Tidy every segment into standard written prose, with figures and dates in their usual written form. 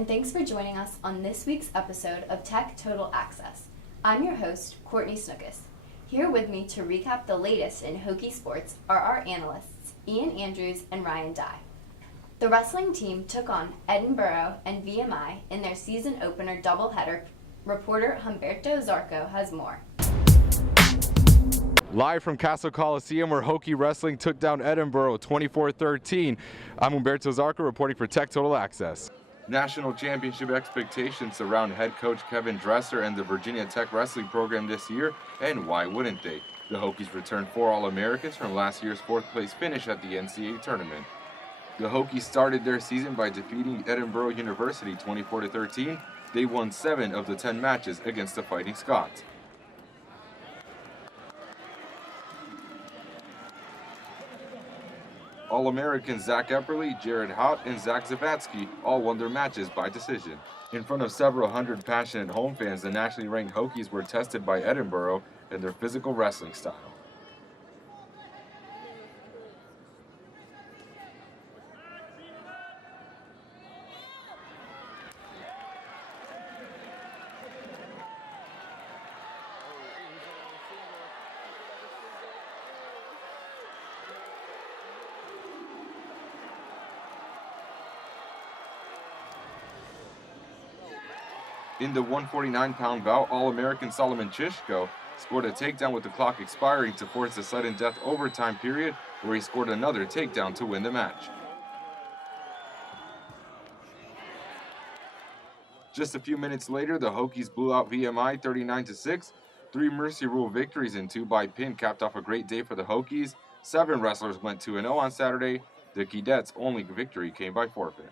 and thanks for joining us on this week's episode of Tech Total Access. I'm your host, Courtney Snookus. Here with me to recap the latest in Hokie sports are our analysts, Ian Andrews and Ryan Dye. The wrestling team took on Edinburgh and VMI in their season opener doubleheader. Reporter Humberto Zarco has more. Live from Castle Coliseum, where Hokie Wrestling took down Edinburgh 24-13. I'm Humberto Zarco reporting for Tech Total Access. National championship expectations surround head coach Kevin Dresser and the Virginia Tech wrestling program this year, and why wouldn't they? The Hokies returned 4 All-Americans from last year's 4th place finish at the NCAA tournament. The Hokies started their season by defeating Edinburgh University 24-13. They won 7 of the 10 matches against the Fighting Scots. All-Americans Zach Epperly, Jared Haupt, and Zach Zavatsky all won their matches by decision. In front of several hundred passionate home fans, the nationally ranked Hokies were tested by Edinburgh and their physical wrestling style. In the 149-pound bout, All-American Solomon Chishko scored a takedown with the clock expiring to force a sudden death overtime period, where he scored another takedown to win the match. Just a few minutes later, the Hokies blew out VMI 39-6. 3 Mercy Rule victories and 2 by pin capped off a great day for the Hokies. 7 wrestlers went 2-0 on Saturday. The Cadets' only victory came by forfeit.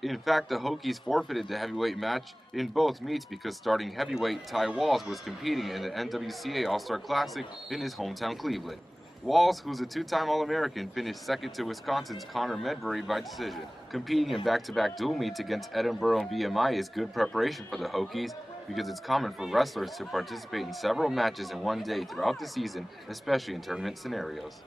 In fact, the Hokies forfeited the heavyweight match in both meets because starting heavyweight Ty Walls was competing in the NWCA All-Star Classic in his hometown Cleveland. Walls, who's a 2-time All-American, finished second to Wisconsin's Connor Medbury by decision. Competing in back-to-back dual meets against Edinburgh and VMI is good preparation for the Hokies because it's common for wrestlers to participate in several matches in one day throughout the season, especially in tournament scenarios.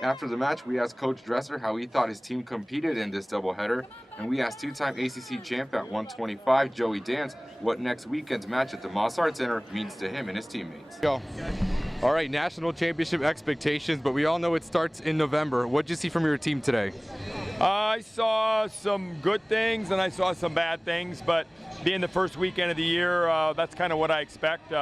After the match, we asked Coach Dresser how he thought his team competed in this doubleheader, and we asked 2-time ACC champ at 125, Joey Dance, what next weekend's match at the Moss Art Center means to him and his teammates. Go. All right, national championship expectations, but we all know it starts in November. What did you see from your team today? I saw some good things and I saw some bad things, but being the first weekend of the year, that's kind of what I expect.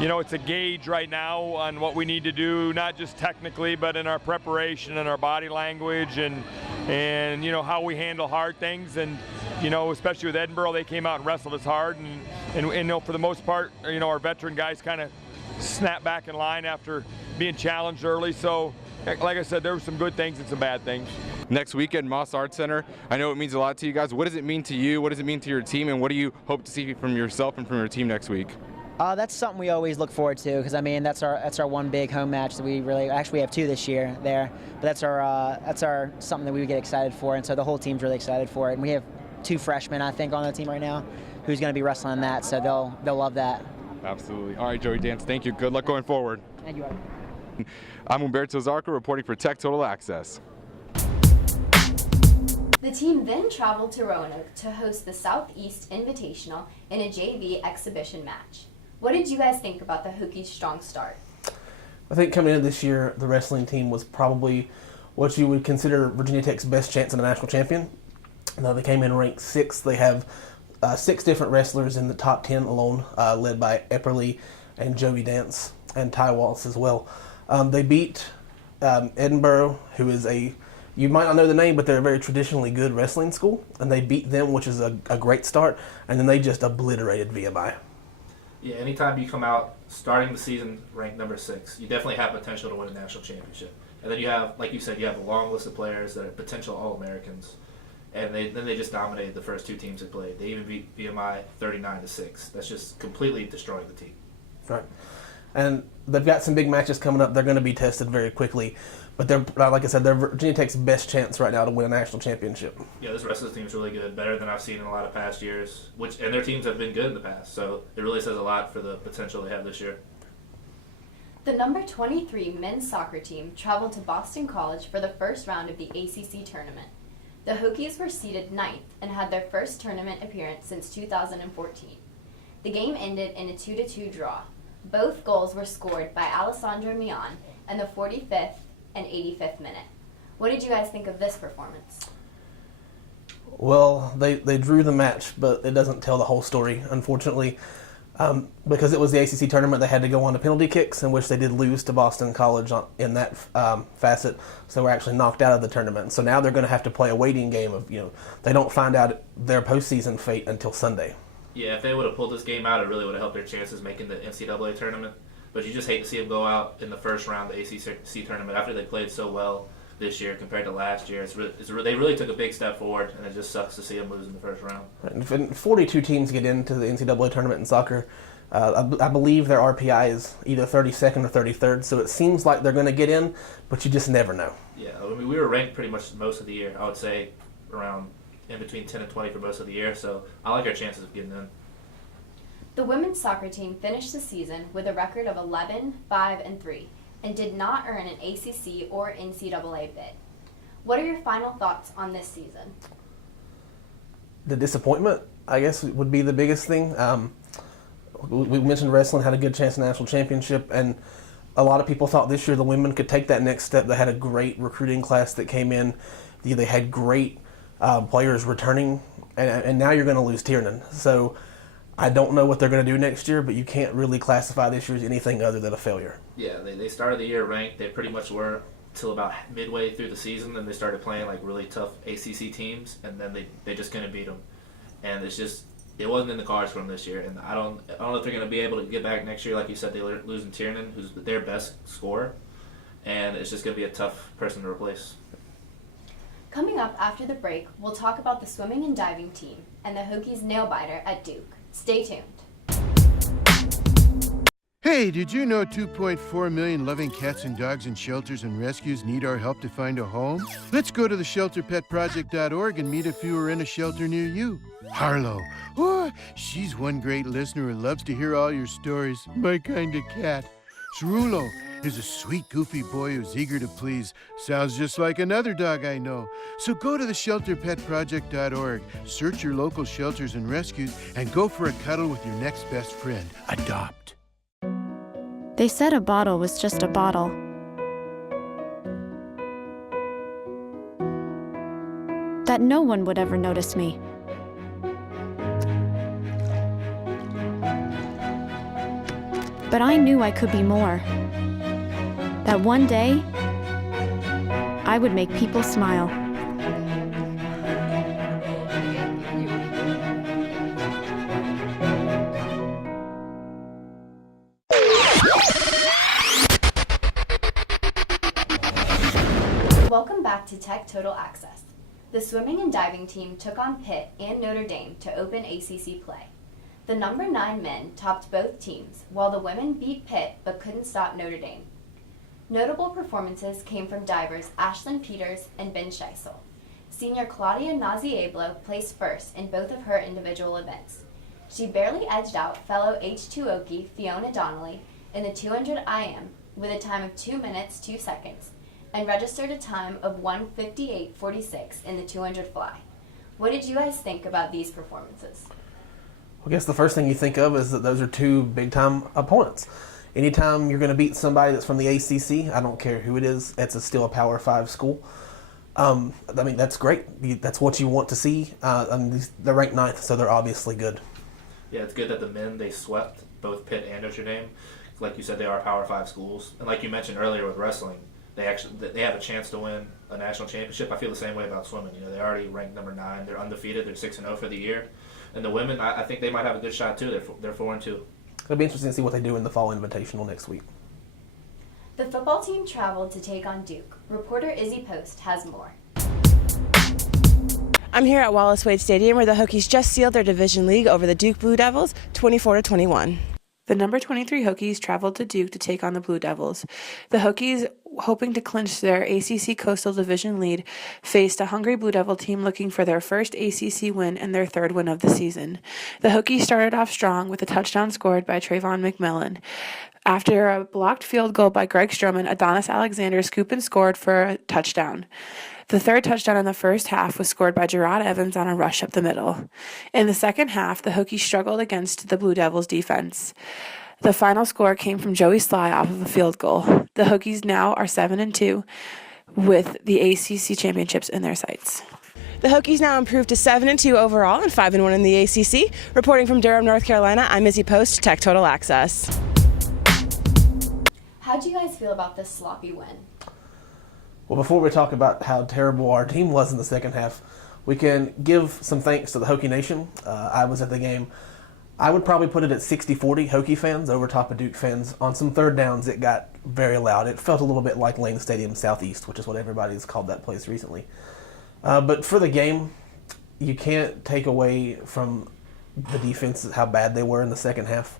You know, it's a gauge right now on what we need to do, not just technically, but in our preparation and our body language and you know, how we handle hard things. And, you know, especially with Edinburgh, they came out and wrestled us hard. And you know, for the most part, you know, our veteran guys kind of snapped back in line after being challenged early. So, like I said, there were some good things and some bad things. Next weekend, Moss Art Center. I know it means a lot to you guys. What does it mean to you? What does it mean to your team? And what do you hope to see from yourself and from your team next week? That's something we always look forward to because I mean that's our one big home match that we really actually we have 2 this year there, but that's our something that we get excited for, and so the whole team's really excited for it. And we have 2 freshmen I think on the team right now who's going to be wrestling that, so they'll love that. Absolutely. All right, Joey Dance, thank you. Good luck going forward. Thank you. I'm Humberto Zarco reporting for Tech Total Access. The team then traveled to Roanoke to host the Southeast Invitational in a JV exhibition match. What did you guys think about the Hokies' strong start? I think coming into this year, the wrestling team was probably what you would consider Virginia Tech's best chance at a national champion. Now they came in ranked 6th. They have 6 different wrestlers in the top 10 alone, led by Epperly and Joey Dance and Ty Waltz as well. They beat Edinburgh, who is you might not know the name, but they're a very traditionally good wrestling school, and they beat them, which is a great start, and then they just obliterated VMI. Yeah, anytime you come out starting the season ranked number 6, you definitely have potential to win a national championship. And then you have, like you said, you have a long list of players that are potential All-Americans. And then they just dominated the first 2 teams they played. They even beat VMI 39-6. That's just completely destroying the team. Right. And they've got some big matches coming up. They're going to be tested very quickly. But they're, like I said, they're Virginia Tech's best chance right now to win a national championship. Yeah, this wrestling team is really good, better than I've seen in a lot of past years. And their teams have been good in the past, so it really says a lot for the potential they have this year. The number 23 men's soccer team traveled to Boston College for the first round of the ACC tournament. The Hokies were seeded 9th and had their first tournament appearance since 2014. The game ended in a 2-2 draw. Both goals were scored by Alessandro Mian in the 45th and 85th minute. What did you guys think of this performance? Well, they drew the match, but it doesn't tell the whole story, unfortunately. Because it was the ACC tournament, they had to go on to penalty kicks, in which they did lose to Boston College in that facet, so they were actually knocked out of the tournament. So now they're going to have to play a waiting game of, they don't find out their postseason fate until Sunday. Yeah, if they would have pulled this game out, it really would have helped their chances making the NCAA tournament. But you just hate to see them go out in the first round of the ACC tournament after they played so well this year compared to last year. They really took a big step forward, and it just sucks to see them lose in the first round. If 42 teams get into the NCAA tournament in soccer, I believe their RPI is either 32nd or 33rd, so it seems like they're going to get in, but you just never know. Yeah, I mean, we were ranked pretty much most of the year. I would say around in between 10 and 20 for most of the year, so I like our chances of getting in. The women's soccer team finished the season with a record of 11, 5, and 3, and did not earn an ACC or NCAA bid. What are your final thoughts on this season? The disappointment, I guess, would be the biggest thing. We mentioned wrestling had a good chance at national championship, and a lot of people thought this year the women could take that next step. They had a great recruiting class that came in. They had great players returning, and now you're going to lose Tiernan. So I don't know what they're going to do next year, but you can't really classify this year as anything other than a failure. Yeah, they started the year ranked. They pretty much were till about midway through the season. Then they started playing like really tough ACC teams, and then they just couldn't beat them. And it wasn't in the cards for them this year. And I don't know if they're going to be able to get back next year. Like you said, they're losing Tiernan, who's their best scorer, and it's just going to be a tough person to replace. Coming up after the break, we'll talk about the swimming and diving team and the Hokies nail-biter at Duke. Stay tuned. Hey, did you know 2.4 million loving cats and dogs in shelters and rescues need our help to find a home? Let's go to theshelterpetproject.org and meet if you are in a shelter near you. Harlow, she's one great listener who loves to hear all your stories. My kind of cat. Cerulo is a sweet, goofy boy who's eager to please. Sounds just like another dog I know. So go to theshelterpetproject.org, search your local shelters and rescues, and go for a cuddle with your next best friend. Adopt. They said a bottle was just a bottle. That no one would ever notice me. But I knew I could be more. That one day, I would make people smile. Welcome back to Tech Total Access. The swimming and diving team took on Pitt and Notre Dame to open ACC play. The number 9 men topped both teams, while the women beat Pitt but couldn't stop Notre Dame. Notable performances came from divers Ashlyn Peters and Ben Scheissel. Senior Claudia Nazieblo placed first in both of her individual events. She barely edged out fellow H2Okie Fiona Donnelly in the 200 IM with a time of 2 minutes 2 seconds and registered a time of 1:58.46 in the 200 fly. What did you guys think about these performances? I guess the first thing you think of is that those are two big-time opponents. Anytime you're going to beat somebody that's from the ACC, I don't care who it is, still a Power 5 school. I mean, that's great. That's what you want to see. They're ranked 9th, so they're obviously good. Yeah, it's good that the men, they swept both Pitt and Notre Dame. Like you said, they are Power 5 schools. And like you mentioned earlier with wrestling, they have a chance to win a national championship. I feel the same way about swimming. They're already ranked number 9. They're undefeated. They're 6-0 for the year. And the women, I think they might have a good shot too. They're 4-2. It'll be interesting to see what they do in the Fall Invitational next week. The football team traveled to take on Duke. Reporter Izzy Post has more. I'm here at Wallace Wade Stadium where the Hokies just sealed their division lead over the Duke Blue Devils 24-21. The number 23 Hokies traveled to Duke to take on the Blue Devils. The Hokies, hoping to clinch their ACC Coastal Division lead, faced a hungry Blue Devil team looking for their first ACC win and their third win of the season. The Hokies started off strong with a touchdown scored by Trayvon McMillan. After a blocked field goal by Greg Stroman, Adonis Alexander scooped and scored for a touchdown. The third touchdown in the first half was scored by Gerard Evans on a rush up the middle. In the second half, the Hokies struggled against the Blue Devils' defense. The final score came from Joey Sly off of a field goal. The Hokies now are 7-2 with the ACC championships in their sights. The Hokies now improved to 7-2 overall and 5-1 in the ACC. Reporting from Durham, North Carolina, I'm Izzy Post, Tech Total Access. How do you guys feel about this sloppy win? Well, before we talk about how terrible our team was in the second half, we can give some thanks to the Hokie Nation. I was at the game. I would probably put it at 60-40 Hokie fans over top of Duke fans. On some third downs, it got very loud. It felt a little bit like Lane Stadium Southeast, which is what everybody's called that place recently. But for the game, you can't take away from the defense how bad they were in the second half.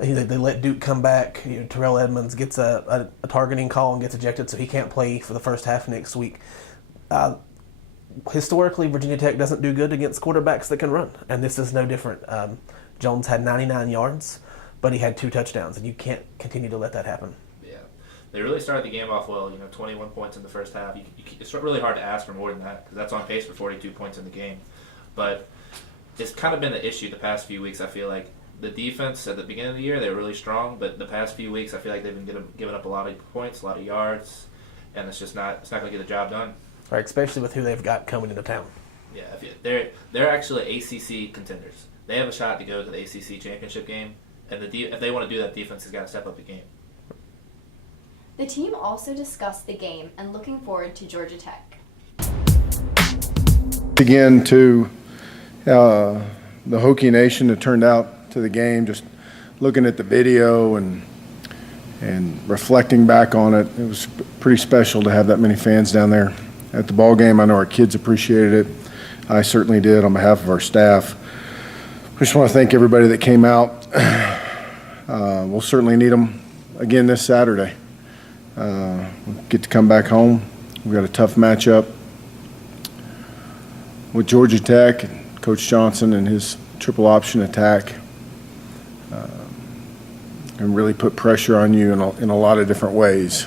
They let Duke come back. Terrell Edmonds gets a targeting call and gets ejected, so he can't play for the first half next week. Historically, Virginia Tech doesn't do good against quarterbacks that can run, and this is no different. Jones had 99 yards, but he had 2 touchdowns, and you can't continue to let that happen. Yeah, they really started the game off well. 21 points in the first half. It's really hard to ask for more than that because that's on pace for 42 points in the game. But it's kind of been the issue the past few weeks. I feel like the defense at the beginning of the year, they were really strong, but the past few weeks I feel like they've been giving up a lot of points, a lot of yards, and it's not going to get the job done. Right, especially with who they've got coming into town. Yeah, they're actually ACC contenders. They have a shot to go to the ACC championship game, and if they want to do that, defense has got to step up the game. The team also discussed the game and looking forward to Georgia Tech. Again, to the Hokie Nation that turned out to the game, just looking at the video and reflecting back on it, it was pretty special to have that many fans down there at the ball game. I know our kids appreciated it. I certainly did on behalf of our staff. I just want to thank everybody that came out. We'll certainly need them again this Saturday. We'll get to come back home. We've got a tough matchup with Georgia Tech and Coach Johnson and his triple option attack. And really put pressure on you in a lot of different ways.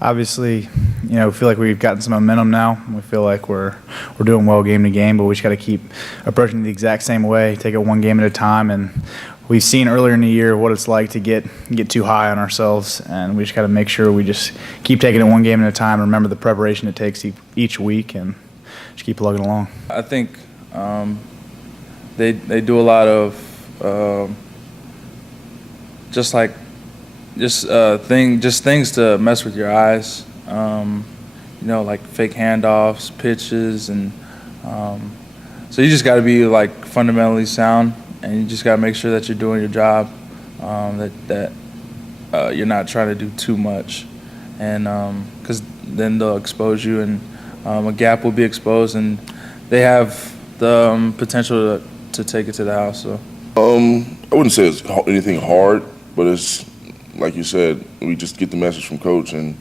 Obviously, we feel like we've gotten some momentum now. We feel like we're doing well game to game, but we just got to keep approaching it the exact same way, take it one game at a time. And we've seen earlier in the year what it's like to get too high on ourselves, and we just got to make sure we just keep taking it one game at a time. Remember the preparation it takes each week, and just keep plugging along. I think they do a lot of things to mess with your eyes, like fake handoffs, pitches, and so you just got to be like fundamentally sound, and you just got to make sure that you're doing your job, that you're not trying to do too much, and because then they'll expose you, and a gap will be exposed, and they have the potential to take it to the house. So I wouldn't say it's anything hard, but it's like you said, we just get the message from Coach, and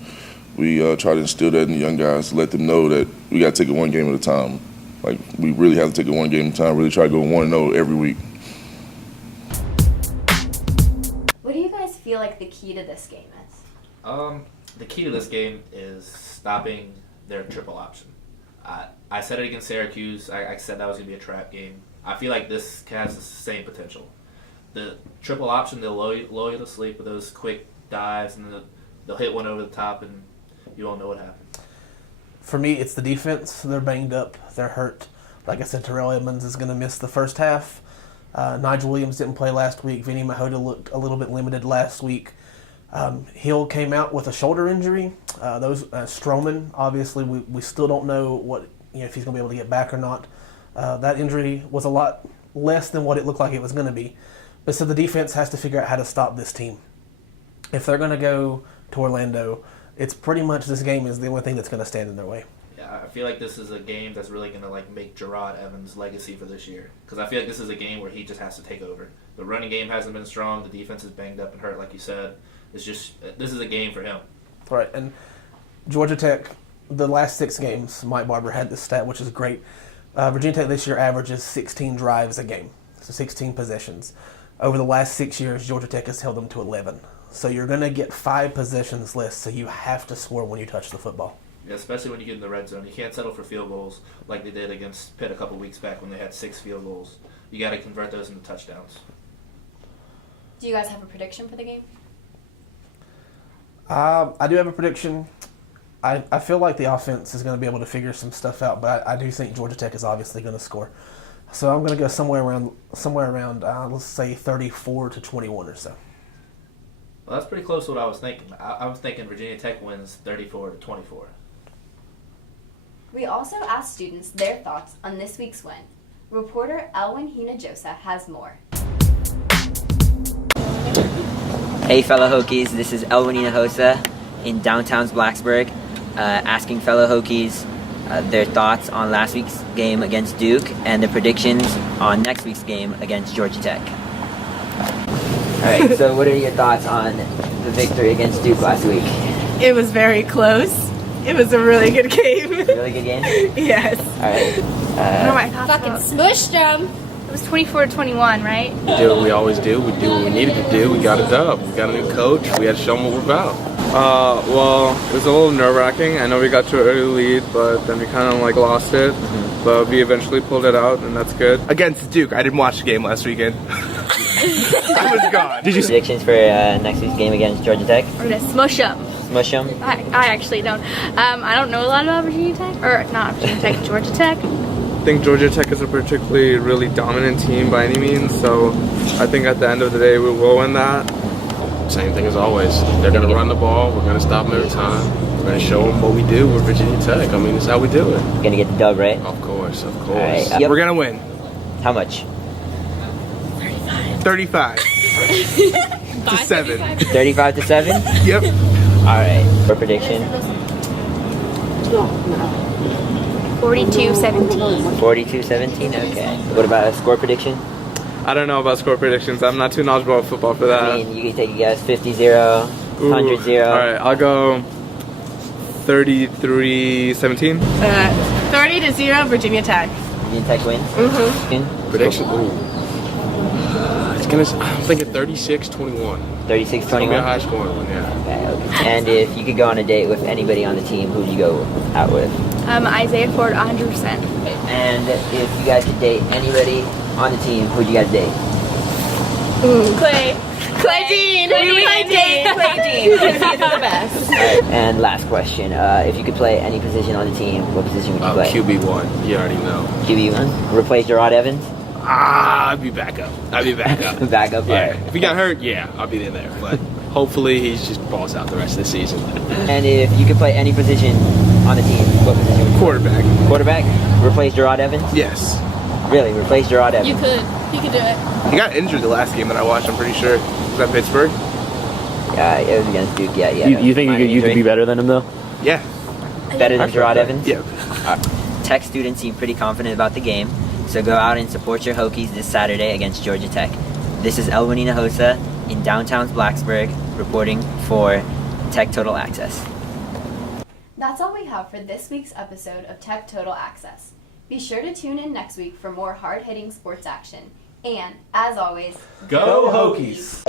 we try to instill that in the young guys, let them know that we got to take it one game at a time. Like, we really have to take it one game at a time, really try to go 1-0 every week. What do you guys feel like the key to this game is? The key to this game is stopping their triple option. I said it against Syracuse. I said that was going to be a trap game. I feel like this has the same potential. The triple option, they'll lull you to sleep with those quick dives, and they'll hit one over the top, and you won't know what happened. For me, it's the defense. They're banged up. They're hurt. Like I said, Terrell Edmonds is going to miss the first half. Nigel Williams didn't play last week. Vinny Mahota looked a little bit limited last week. Hill came out with a shoulder injury. Stroman, obviously, we still don't know if he's going to be able to get back or not. That injury was a lot less than what it looked like it was going to be. But so the defense has to figure out how to stop this team. If they're going to go to Orlando, it's pretty much this game is the only thing that's going to stand in their way. Yeah, I feel like this is a game that's really going to like make Gerard Evans' legacy for this year. Because I feel like this is a game where he just has to take over. The running game hasn't been strong. The defense is banged up and hurt, like you said. This is a game for him. Right, and Georgia Tech, the last 6 games, Mike Barber had this stat, which is great. Virginia Tech this year averages 16 drives a game, so 16 possessions. Over the last 6 years, Georgia Tech has held them to 11. So you're going to get 5 possessions less, so you have to score when you touch the football. Yeah, especially when you get in the red zone. You can't settle for field goals like they did against Pitt a couple weeks back when they had 6 field goals. You got to convert those into touchdowns. Do you guys have a prediction for the game? I do have a prediction. I feel like the offense is going to be able to figure some stuff out, but I do think Georgia Tech is obviously going to score. So I'm going to go somewhere around let's say 34-21 or so. Well, that's pretty close to what I was thinking. I was thinking Virginia Tech wins 34-24. We also asked students their thoughts on this week's win. Reporter Elwin Hinojosa has more. Hey fellow Hokies, this is Elwin Hinojosa in downtown's Blacksburg, asking fellow Hokies their thoughts on last week's game against Duke and their predictions on next week's game against Georgia Tech. Alright, so what are your thoughts on the victory against Duke last week? It was very close. It was a really good game. Really good game? Yes. Alright. What are my thoughts? Fucking smushed them. It was 24-21, right? We do what we always do. We do what we needed to do. We got a dub. We got a new coach. We had to show them what we're about. Well, it was a little nerve-wracking. I know we got to an early lead, but then we kind of like lost it. But we eventually pulled it out, and that's good. Against Duke, I didn't watch the game last weekend. I was gone. Did you predictions for next week's game against Georgia Tech? We're gonna smush them. Smush them? I actually don't. I don't know a lot about Virginia Tech, or not Virginia Tech, Georgia Tech. I think Georgia Tech is a particularly really dominant team by any means, so I think at the end of the day we will win that. Same thing as always. They're going to run the ball. We're going to stop them every time. We're going to show them what we do with Virginia Tech. I mean, it's how we do it. Going to get the dub, right? Of course, of course. Right. We're going to win. How much? 35. to 7. 35-7? Yep. Alright. For prediction? 42-17. 42-17? Okay. What about a score prediction? I don't know about score predictions. I'm not too knowledgeable about football for that. I mean, you can take a guess. 50-0, 100-0. Alright, I'll go 33-17. 30-0, Virginia Tech. Virginia Tech wins? Mm-hmm. Prediction? I'm thinking 36-21. 36-21? It's going to be a high scoring one, yeah. Okay. And if you could go on a date with anybody on the team, who would you go out with? Isaiah Ford, 100%. And if you guys could date anybody on the team, who'd you guys date? Clay Dean. Clay Dean. He's the best. Right. And last question, if you could play any position on the team, what position would you play? QB1. You already know. QB1? Replace Gerard Evans? I'd be back up. Back up, yeah. right. If he got hurt, yeah, I'll be in there. But hopefully he's just balls out the rest of the season. And if you could play any position on the team, what position would you Quarterback. play? Quarterback? Replace Gerard Evans? Yes. Really? Replace Gerard Evans? You could. He could do it. He got injured the last game that I watched, I'm pretty sure. Was that Pittsburgh? Yeah, it was against Duke, yeah. You think you could be better than him, though? Yeah. Better than Gerard Evans? Yeah. Tech students seem pretty confident about the game, so go out and support your Hokies this Saturday against Georgia Tech. This is Elwin Hinojosa in downtown's Blacksburg, reporting for Tech Total Access. That's all we have for this week's episode of Tech Total Access. Be sure to tune in next week for more hard-hitting sports action. And, as always, Go Hokies!